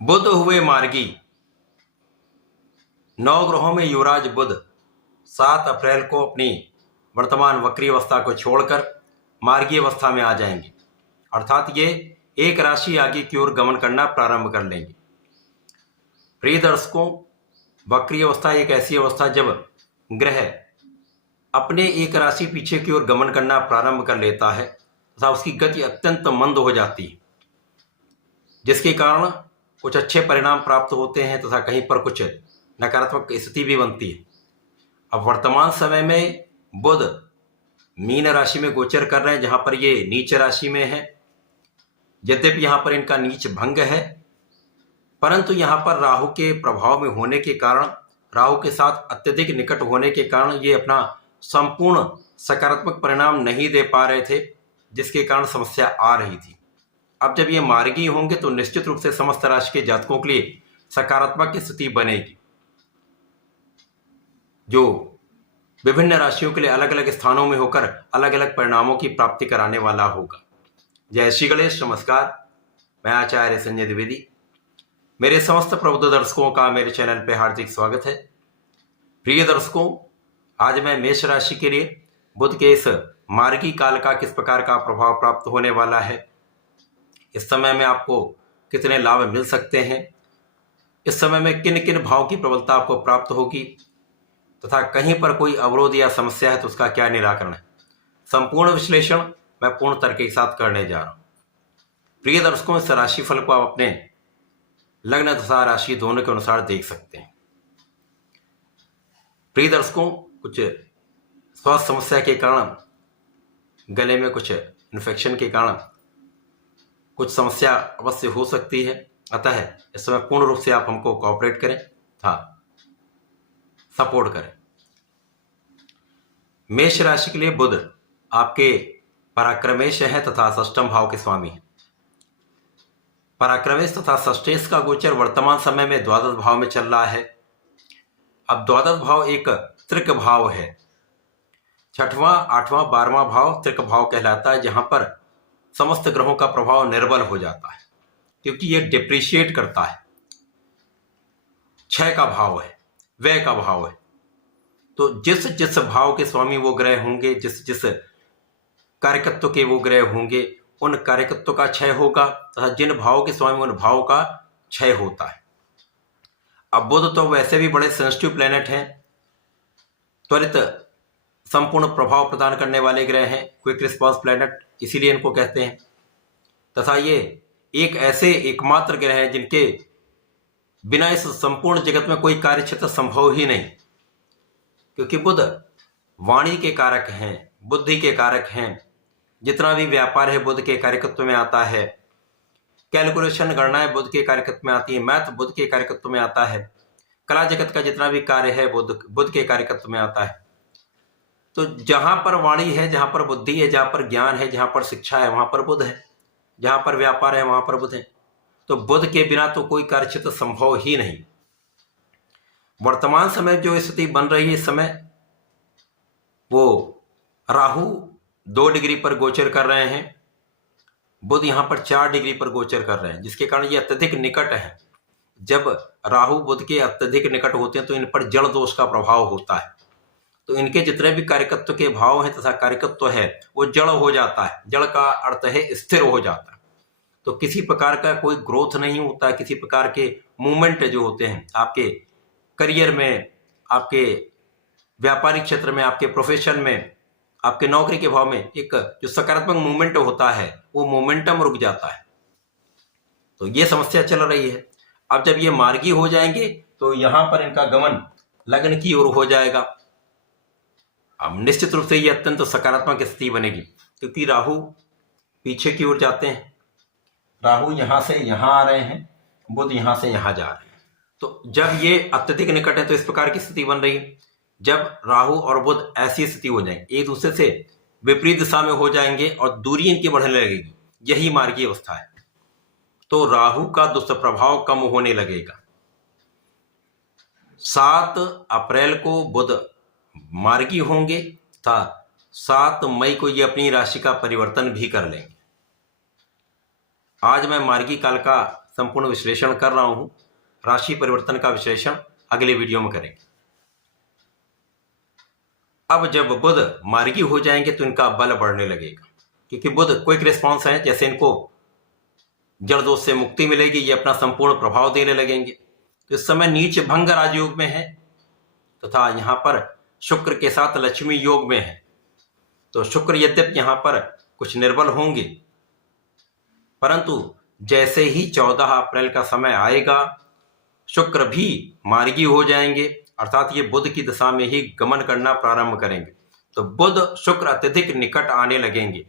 बुध हुए मार्गी। नौ ग्रहों में युवराज बुध 7 अप्रैल को अपनी वर्तमान वक्री अवस्था को छोड़कर मार्गी अवस्था में आ जाएंगे, अर्थात ये एक राशि आगे की ओर गमन करना प्रारंभ कर लेंगे। प्रिय दर्शकों, वक्री अवस्था एक ऐसी अवस्था जब ग्रह अपने एक राशि पीछे की ओर गमन करना प्रारंभ कर लेता है तथा उसकी गति अत्यंत मंद हो जाती है, जिसके कारण कुछ अच्छे परिणाम प्राप्त होते हैं तथा कहीं पर कुछ नकारात्मक स्थिति भी बनती है। अब वर्तमान समय में बुध मीन राशि में गोचर कर रहे हैं, जहां पर ये नीच राशि में है। यद्यपि यहां पर इनका नीच भंग है, परंतु यहां पर राहु के प्रभाव में होने के कारण, राहु के साथ अत्यधिक निकट होने के कारण ये अपना संपूर्ण सकारात्मक परिणाम नहीं दे पा रहे थे, जिसके कारण समस्या आ रही थी। अब जब ये मार्गी होंगे तो निश्चित रूप से समस्त राशि के जातकों के लिए सकारात्मक स्थिति बनेगी, जो विभिन्न राशियों के लिए अलग अलग स्थानों में होकर अलग अलग परिणामों की प्राप्ति कराने वाला होगा। जय श्री गणेश। नमस्कार, मैं आचार्य संजय द्विवेदी। मेरे समस्त प्रबुद्ध दर्शकों का मेरे चैनल पे हार्दिक स्वागत है। प्रिय दर्शकों, आज मैं मेष राशि के लिए बुध के इस मार्गी काल का किस प्रकार का प्रभाव प्राप्त होने वाला है, इस समय में आपको कितने लाभ मिल सकते हैं, इस समय में किन किन भाव की प्रबलता आपको प्राप्त होगी तथा कहीं पर कोई अवरोध या समस्या है तो उसका क्या निराकरण है, संपूर्ण विश्लेषण मैं पूर्ण तर्क के साथ करने जा रहा हूं। प्रिय दर्शकों, इस राशिफल को आप अपने लग्न तथा राशि दोनों के अनुसार देख सकते हैं। प्रिय दर्शकों, कुछ स्वास्थ्य समस्या के कारण, गले में कुछ इन्फेक्शन के कारण कुछ समस्या अवश्य हो सकती है, अतः इस समय पूर्ण रूप से आप हमको कोऑपरेट करें, सपोर्ट करें। मेष राशि के लिए बुध आपके पराक्रमेश है तथा षष्ठम भाव के स्वामी है। पराक्रमेश तथा षष्ठेश का गोचर वर्तमान समय में द्वादश भाव में चल रहा है। अब द्वादश भाव एक त्रिक भाव है। 6वां, 8वां, 12वां भाव त्रिक भाव कहलाता है, जहां पर समस्त ग्रहों का प्रभाव निर्बल हो जाता है, क्योंकि ये डिप्रिशिएट करता है। क्षय का भाव है, व्यय का भाव है। तो जिस जिस भाव के स्वामी वो ग्रह होंगे, जिस जिस कार्यकत्व के वो ग्रह होंगे, उन कार्यकत्व का क्षय होगा तथा जिन भाव के स्वामी उन भाव का क्षय होता है। अब बुध तो वैसे भी बड़े सेंसिटिव प्लेनेट हैं, त्वरित संपूर्ण प्रभाव प्रदान करने वाले ग्रह हैं, क्विक रिस्पॉन्स प्लेनेट इसीलिए इनको कहते हैं। तथा ये एक ऐसे एकमात्र ग्रह हैं जिनके बिना इस संपूर्ण जगत में कोई कार्य क्षेत्र संभव ही नहीं, क्योंकि बुध वाणी के कारक हैं, बुद्धि के कारक हैं। जितना भी व्यापार है बुध के कार्यकत्व में आता है, कैलकुलेशन गणनाएं बुध के कार्यकत्व में आती है, मैथ बुध के कार्यकत्व में आता है, कला जगत का जितना भी कार्य है बुध के कार्यकत्व में आता है। तो जहां पर वाणी है, जहां पर बुद्धि है, जहां पर ज्ञान है, जहां पर शिक्षा है, वहां पर बुध है, जहां पर व्यापार है वहां पर बुध है। तो बुध के बिना तो कोई कार्य क्षेत्र संभव ही नहीं। वर्तमान समय जो स्थिति बन रही है इस समय, वो राहु 2 डिग्री पर गोचर कर रहे हैं, बुध यहां पर 4 डिग्री पर गोचर कर रहे हैं, जिसके कारण ये अत्यधिक निकट है। जब राहु बुध के अत्यधिक निकट होते हैं तो इन पर जड़ दोष का प्रभाव होता है। तो इनके जितने भी कार्यकत्व के भाव हैं तथा कार्यकत्व है वो जड़ हो जाता है। जड़ का अर्थ है स्थिर हो जाता है। तो किसी प्रकार का कोई ग्रोथ नहीं होता, किसी प्रकार के मूवमेंट जो होते हैं आपके करियर में, आपके व्यापारिक क्षेत्र में, आपके प्रोफेशन में, आपके नौकरी के भाव में एक जो सकारात्मक मूवमेंट होता है वो मोमेंटम रुक जाता है। तो ये समस्या चल रही है। अब जब ये मार्गी हो जाएंगे तो यहां पर इनका गमन लग्न की ओर हो जाएगा। अब निश्चित रूप से ये अत्यंत सकारात्मक स्थिति बनेगी, क्योंकि राहु पीछे की ओर जाते हैं, राहु यहां से यहां आ रहे हैं, बुध यहां से यहां जा रहे हैं। तो जब ये अत्यधिक निकट है तो इस प्रकार की स्थिति बन रही है। जब राहु और बुध ऐसी स्थिति हो जाएंगे, एक दूसरे से विपरीत दिशा में हो जाएंगे और दूरी इनकी बढ़ने लगेगी, यही मार्गी अवस्था है। तो राहु का दुष्प्रभाव कम होने लगेगा। 7 अप्रैल को बुध मार्गी होंगे तथा 7 मई को ये अपनी राशि का परिवर्तन भी कर लेंगे। आज मैं मार्गी काल का संपूर्ण विश्लेषण कर रहा हूं। राशि परिवर्तन का विश्लेषण अगले वीडियो में करेंगे। अब जब बुध मार्गी हो जाएंगे तो इनका बल बढ़ने लगेगा, क्योंकि बुध क्विक रिस्पॉन्स है। जैसे इनको जड़ दोष से मुक्ति मिलेगी, ये अपना संपूर्ण प्रभाव देने लगेंगे। तो इस समय नीच भंग राजयोग में है तथा यहाँ पर शुक्र के साथ लक्ष्मी योग में है। तो शुक्र यद्यपि यहाँ पर कुछ निर्बल होंगे, परंतु जैसे ही 14 अप्रैल का समय आएगा शुक्र भी मार्गी हो जाएंगे, अर्थात ये बुध की दिशा में ही गमन करना प्रारंभ करेंगे। तो बुध शुक्र अत्यधिक निकट आने लगेंगे,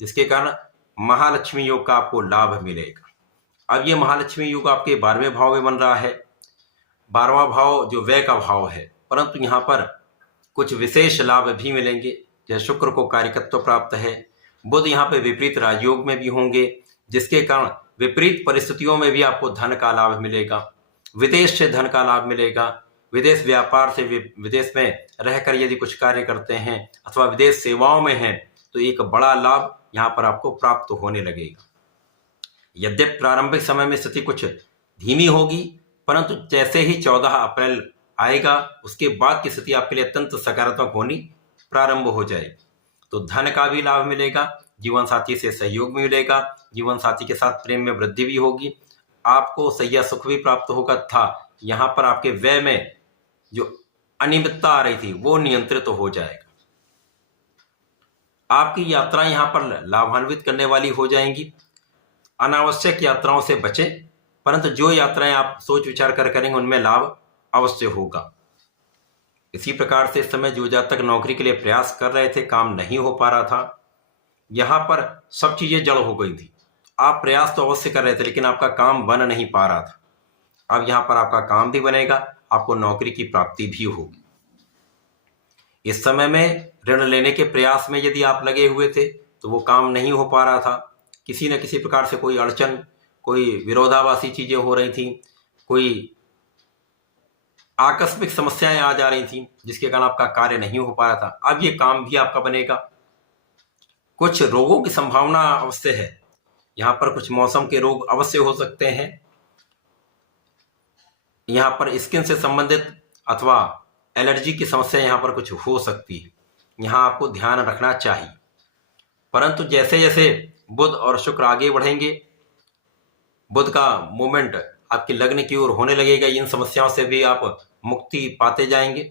जिसके कारण महालक्ष्मी योग का आपको लाभ मिलेगा। अब ये महालक्ष्मी योग आपके 12वें भाव में बन रहा है। 12वां भाव जो व्यय का भाव है, परंतु यहाँ पर कुछ विशेष लाभ भी मिलेंगे। जैसे शुक्र को कार्यकत्व प्राप्त है, बुध यहाँ पे विपरीत राजयोग में भी होंगे, जिसके कारण विपरीत परिस्थितियों में भी आपको धन का लाभ मिलेगा। विदेश से धन का लाभ मिलेगा। विदेश व्यापार से, विदेश में रहकर यदि कुछ कार्य करते हैं अथवा विदेश सेवाओं में हैं, तो एक बड़ा लाभ यहाँ पर आपको प्राप्त होने लगेगा। यद्यपि प्रारंभिक समय में स्थिति कुछ धीमी होगी, परंतु जैसे ही 14 अप्रैल आएगा उसके बाद की स्थिति आपके लिए अत्यंत सकारात्मक होनी प्रारंभ हो जाएगी। तो धन का भी लाभ मिलेगा, जीवन साथी से सहयोग भी मिलेगा, जीवन साथी के साथ प्रेम में वृद्धि भी होगी, आपको सैया सुख भी प्राप्त होगा तथा यहाँ पर आपके व्यय में जो अनियमितता आ रही थी वो नियंत्रित तो हो जाएगा। आपकी यात्राएं यहाँ पर लाभान्वित करने वाली हो जाएंगी। अनावश्यक यात्राओं से बचें, परंतु जो यात्राएं आप सोच विचार कर करेंगे उनमें लाभ अवश्य होगा। इसी प्रकार से इस समय जो जातक नौकरी के लिए प्रयास कर रहे थे, काम नहीं हो पा रहा था, यहाँ पर सब चीजें जड़ हो गई थी। आप प्रयास तो अवश्य कर रहे थे लेकिन आपका काम बन नहीं पा रहा था। अब यहाँ पर आपका काम भी बनेगा, आपको नौकरी की प्राप्ति भी होगी। इस समय में ऋण लेने के प्रयास में यदि आप लगे हुए थे तो वो काम नहीं हो पा रहा था, किसी न किसी प्रकार से कोई अड़चन, कोई विरोधाभासी चीजें हो रही थी, कोई आकस्मिक समस्याएं आ जा रही थी, जिसके कारण आपका कार्य नहीं हो पा रहा था। अब ये काम भी आपका बनेगा। कुछ रोगों की संभावना अवश्य है, यहाँ पर कुछ मौसम के रोग अवश्य हो सकते हैं। यहाँ पर स्किन से संबंधित अथवा एलर्जी की समस्या यहाँ पर कुछ हो सकती है, यहाँ आपको ध्यान रखना चाहिए। परंतु जैसे जैसे बुध और शुक्र आगे बढ़ेंगे, बुध का मूवमेंट आपके लग्न की ओर होने लगेगा, इन समस्याओं से भी आप मुक्ति पाते जाएंगे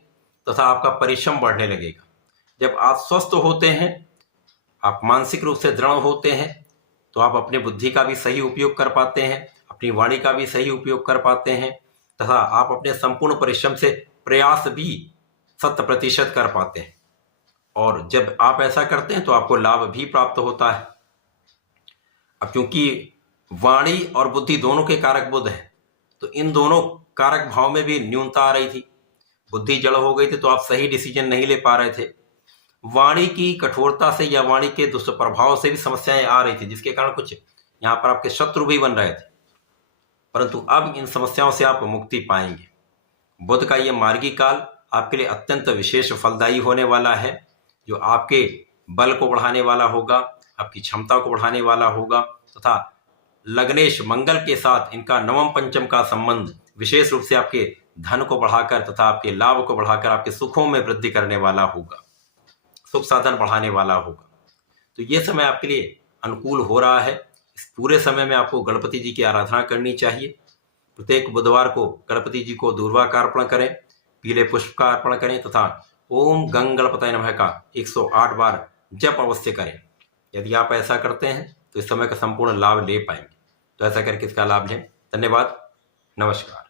तथा आपका परिश्रम बढ़ने लगेगा। जब आप स्वस्थ होते हैं, आप मानसिक रूप से दृढ़ होते हैं, तो आप अपनी बुद्धि का भी सही उपयोग कर पाते हैं, अपनी वाणी का भी सही उपयोग कर पाते हैं तथा आप अपने संपूर्ण परिश्रम से प्रयास भी 100% कर पाते हैं। और जब आप ऐसा करते हैं तो आपको लाभ भी प्राप्त होता है। अब क्योंकि वाणी और बुद्धि दोनों के कारक बुध है, तो इन दोनों कारक भाव में भी न्यूनता आ रही थी। बुद्धि जड़ हो गई थी तो आप सही डिसीजन नहीं ले पा रहे थे। वाणी की कठोरता से या वाणी के दुष्प्रभाव से भी समस्याएं आ रही थी, जिसके कारण कुछ यहाँ पर आपके शत्रु भी बन रहे थे। परंतु अब इन समस्याओं से आप मुक्ति पाएंगे। बुध का ये मार्गी काल आपके लिए अत्यंत विशेष फलदायी होने वाला है, जो आपके बल को बढ़ाने वाला होगा, आपकी क्षमता को बढ़ाने वाला होगा तथा लग्नेश मंगल के साथ इनका नवम पंचम का संबंध विशेष रूप से आपके धन को बढ़ाकर तथा आपके लाभ को बढ़ाकर आपके सुखों में वृद्धि करने वाला होगा, सुख साधन बढ़ाने वाला होगा। तो ये समय आपके लिए अनुकूल हो रहा है। इस पूरे समय में आपको गणपति जी की आराधना करनी चाहिए। प्रत्येक बुधवार को गणपति जी को दूर्वा का अर्पण करें, पीले पुष्प का अर्पण करें तथा ओम गंग गणपतये नमः का 108 बार जप अवश्य करें। यदि आप ऐसा करते हैं तो इस समय का संपूर्ण लाभ ले पाएंगे। तो ऐसा करके इसका लाभ लें। धन्यवाद, नमस्कार।